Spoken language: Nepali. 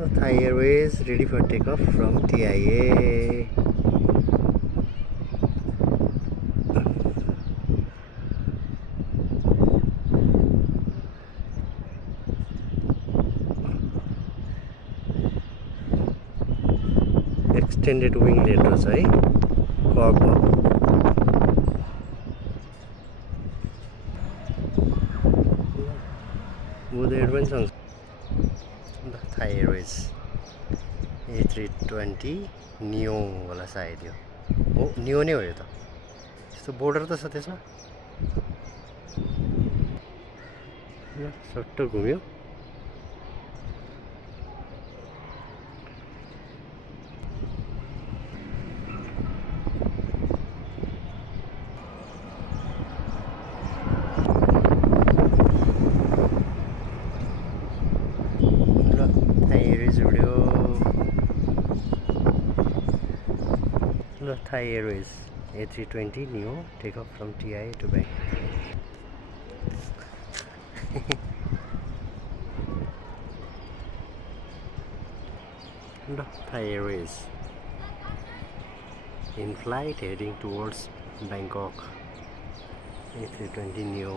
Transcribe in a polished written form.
Thai Airways ready for takeoff from TIA. Extended wing letters, right? Cargo. वो the advance on Thai Airways A320 Neo वाला सायद यो हो Neo नै हो यो त यस्तो बोर्डर त छ त्यसमा ल सट्ट घुम्यो Thai Airways A320 Neo takeoff from TIA to Bangkok. Thai Airways in flight heading towards Bangkok. A320 Neo.